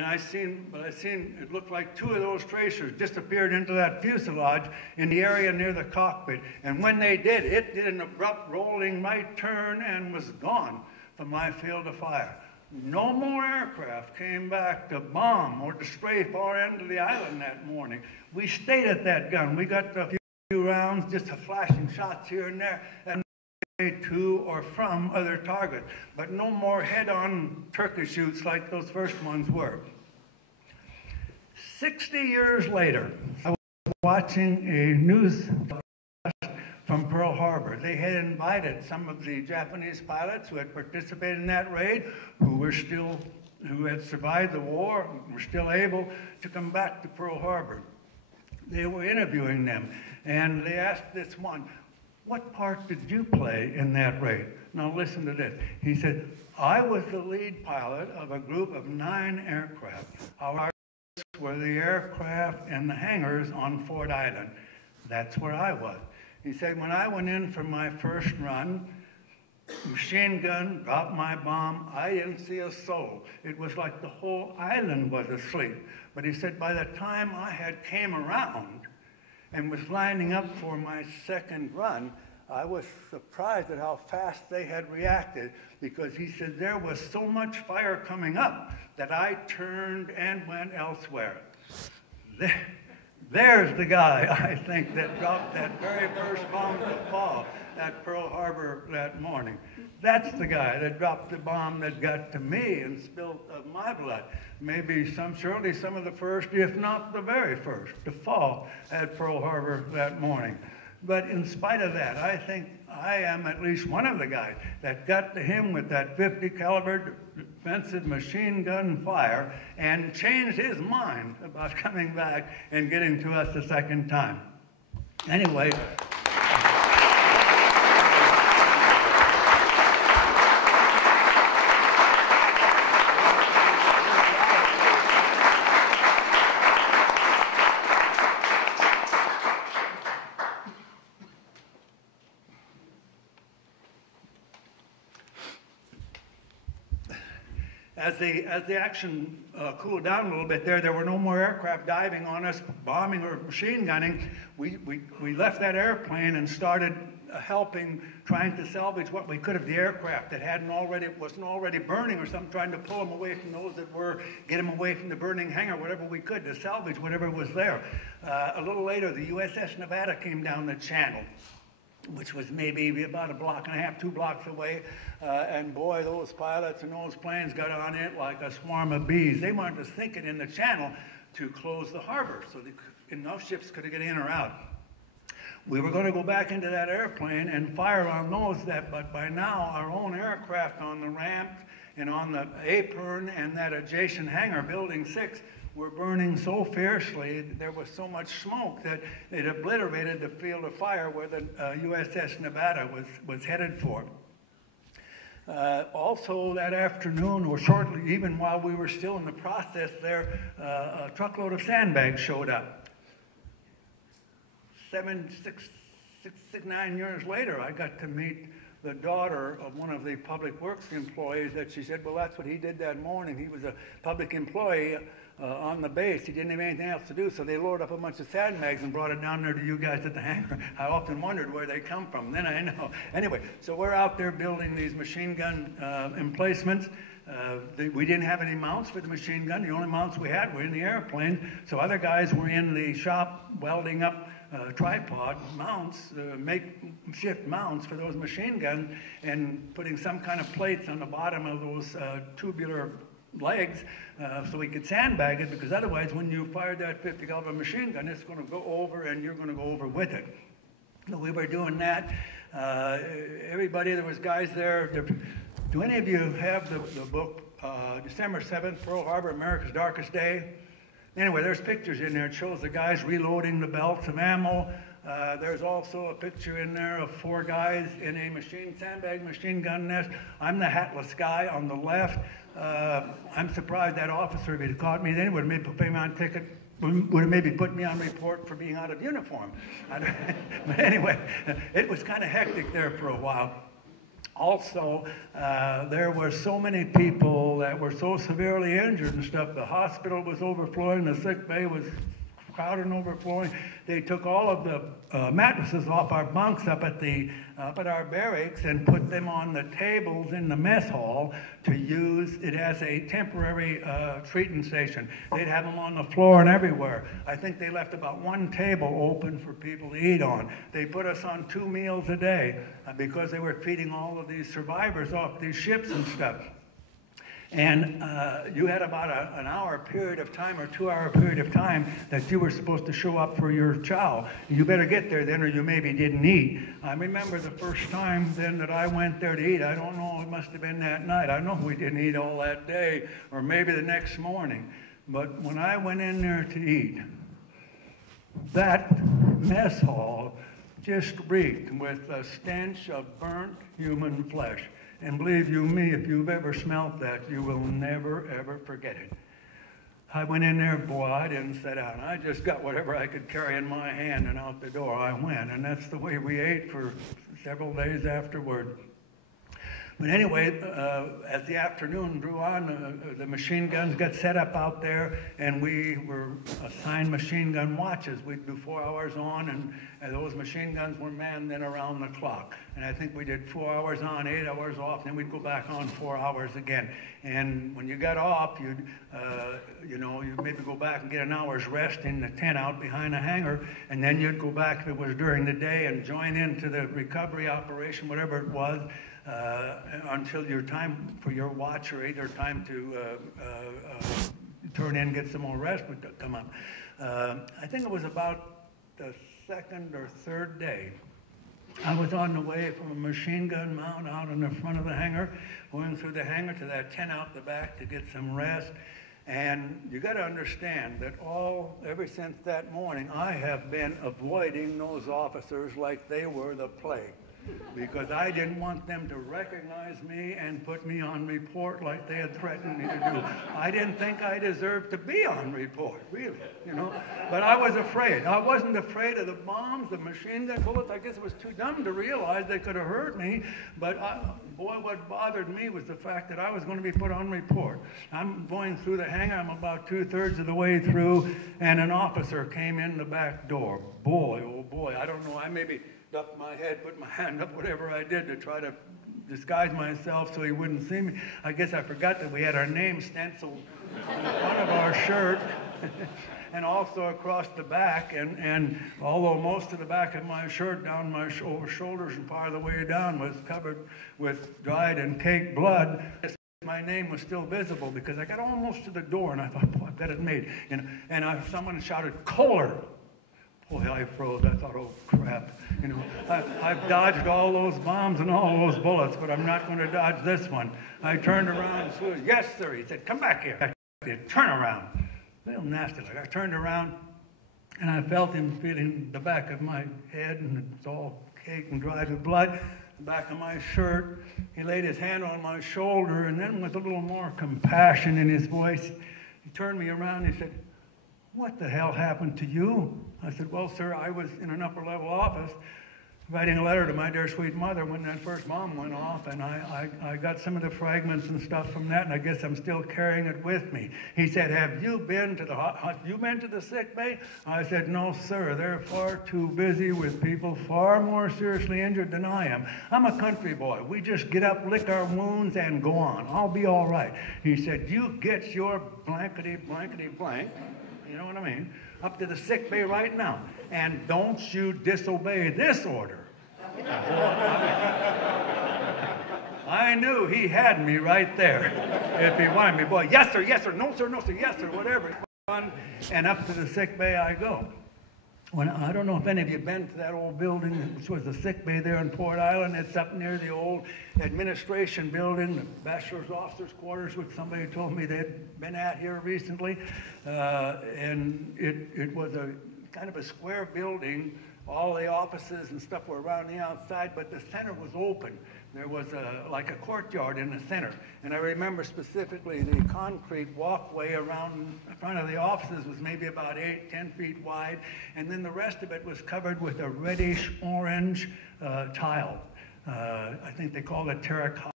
And I seen it looked like two of those tracers disappeared into that fuselage in the area near the cockpit. And when they did, it did an abrupt rolling right turn and was gone from my field of fire. No more aircraft came back to bomb or to stray far end of the island that morning. We stayed at that gun. We got a few rounds, just a flashing shots here and there, and to or from other targets, but no more head-on turkey shoots like those first ones were. 60 years later, I was watching a news from Pearl Harbor. They had invited some of the Japanese pilots who had participated in that raid, who had survived the war, and were still able to come back to Pearl Harbor. They were interviewing them, and they asked this one, "What part did you play in that raid?" Now listen to this. He said, "I was the lead pilot of a group of 9 aircraft. Our were the aircraft and the hangars on Ford Island. That's where I was." He said, "When I went in for my first run, machine gun, dropped my bomb, I didn't see a soul. It was like the whole island was asleep. But," he said, "by the time I had came around and was lining up for my second run, I was surprised at how fast they had reacted, because," he said, "there was so much fire coming up that I turned and went elsewhere." There's the guy, I think, that dropped that very first bomb to fall at Pearl Harbor that morning. That's the guy that dropped the bomb that got to me and spilled my blood. Maybe surely some of the first, if not the very first, to fall at Pearl Harbor that morning. But in spite of that, I think I am at least one of the guys that got to him with that 50 caliber defensive machine gun fire and changed his mind about coming back and getting to us a second time. Anyway. As the action cooled down a little bit there were no more aircraft diving on us, bombing or machine gunning. We left that airplane and started trying to salvage what we could of the aircraft that wasn't already burning or something, trying to pull them away from those that were, get them away from the burning hangar, whatever we could to salvage whatever was there. A little later, the USS Nevada came down the channel, which was maybe about 1.5, 2 blocks away. And boy, those pilots and those planes got on it like a swarm of bees. They wanted to sink it in the channel to close the harbor so enough ships could get in or out. We were going to go back into that airplane and fire on those, but by now our own aircraft on the ramp and on the apron and that adjacent hangar, Building 6, were burning so fiercely, there was so much smoke that it obliterated the field of fire where the USS Nevada was headed for. Also that afternoon, or shortly, even while we were still in the process there, a truckload of sandbags showed up. 9 years later, I got to meet the daughter of one of the public works employees that she said, well, that's what he did that morning. He was a public employee on the base. He didn't have anything else to do, so they loaded up a bunch of sandbags and brought it down there to you guys at the hangar. I often wondered where they come from. Then I know. Anyway, so we're out there building these machine gun emplacements. We didn't have any mounts for the machine gun. The only mounts we had were in the airplane. So other guys were in the shop welding up tripod mounts, makeshift mounts for those machine guns, and putting some kind of plates on the bottom of those tubular legs so we could sandbag it, because otherwise when you fire that 50 caliber machine gun, it's going to go over and you're going to go over with it. So we were doing that. Everybody, there was guys there. Do any of you have the book, December 7th, Pearl Harbor, America's Darkest Day? Anyway, there's pictures in there. It shows the guys reloading the belts of ammo. There's also a picture in there of 4 guys in a sandbag machine gun nest. I'm the hatless guy on the left. I'm surprised that officer, if he'd caught me, then he would have maybe put me on ticket, would have maybe put me on report for being out of uniform. But anyway, it was kind of hectic there for a while. Also, there were so many people that were so severely injured and stuff. The hospital was overflowing. The sick bay was crowded and overflowing. They took all of the mattresses off our bunks up at our barracks and put them on the tables in the mess hall to use it as a temporary treatment station. They'd have them on the floor and everywhere. I think they left about one table open for people to eat on. They put us on 2 meals a day because they were feeding all of these survivors off these ships and stuff. And you had about an hour period of time or 2 hour period of time that you were supposed to show up for your chow. You better get there then or you maybe didn't eat. I remember the first time then that I went there to eat. I don't know, it must have been that night. I know we didn't eat all that day or maybe the next morning. But when I went in there to eat, that mess hall just reeked with a stench of burnt human flesh. And believe you me, if you've ever smelt that, you will never, ever forget it. I went in there, boy, I didn't sit down. I just got whatever I could carry in my hand, and out the door I went. And that's the way we ate for several days afterward. But anyway, as the afternoon drew on, the machine guns got set up out there, and we were assigned machine gun watches. We'd do 4 hours on, and those machine guns were manned then around the clock. And I think we did 4 hours on, 8 hours off, and then we'd go back on 4 hours again. And when you got off, you'd maybe go back and get an hour's rest in the tent out behind the hangar, and then you'd go back if it was during the day and join into the recovery operation, whatever it was, until your time for your watch or either time to turn in and get some more rest would come up. I think it was about the second or third day. I was on the way from a machine gun mount out in the front of the hangar, going through the hangar to that tent out the back to get some rest. And you got to understand that ever since that morning, I have been avoiding those officers like they were the plague. Because I didn't want them to recognize me and put me on report like they had threatened me to do. I didn't think I deserved to be on report, really, But I was afraid. I wasn't afraid of the bombs, the machine gun bullets. I guess it was too dumb to realize they could have hurt me. But boy, what bothered me was the fact that I was going to be put on report. I'm going through the hangar. I'm about 2/3 of the way through, and an officer came in the back door. Boy, oh boy, I don't know. I maybe ducked my head, put my hand up, whatever I did to try to disguise myself so he wouldn't see me. I guess I forgot that we had our name stenciled on the front of our shirt and also across the back. And although most of the back of my shirt down my over shoulders and part of the way down was covered with dried and caked blood, my name was still visible because I got almost to the door and I thought, boy, I've got it made. And someone shouted, "Kohler!" Boy, I froze. I thought, oh, crap. I've dodged all those bombs and all those bullets, but I'm not going to dodge this one. I turned around and said, "Yes, sir." He said, "Come back here." I said, "Turn around." A little nasty. I turned around, and I felt him feeling the back of my head, and it's all caked and dried with blood. The back of my shirt. He laid his hand on my shoulder, and then with a little more compassion in his voice, he turned me around and he said, "What the hell happened to you?" I said, "Well, sir, I was in an upper level office writing a letter to my dear sweet mother when that first bomb went off, and I got some of the fragments and stuff from that, and I guess I'm still carrying it with me." He said, "Have you been to the sick bay?" I said, "No, sir. They're far too busy with people far more seriously injured than I am. I'm a country boy. We just get up, lick our wounds, and go on. I'll be all right." He said, "You get your blankety blank, you know what I mean, up to the sick bay right now, and don't you disobey this order." I knew he had me right there if he wanted me. Boy, "Yes, sir, yes, sir, no, sir, no, sir, yes, sir," whatever. And up to the sick bay I go. I don't know if any of you have been to that old building, which was the sick bay there in Port Island. It's up near the old administration building, the bachelor's officers' quarters, which somebody told me they'd been at here recently. And it was a kind of a square building. All the offices and stuff were around the outside, but the center was open. There was like a courtyard in the center. And I remember specifically the concrete walkway around the front of the offices was maybe about 8-10 feet wide. And then the rest of it was covered with a reddish-orange tile. I think they call it terracotta.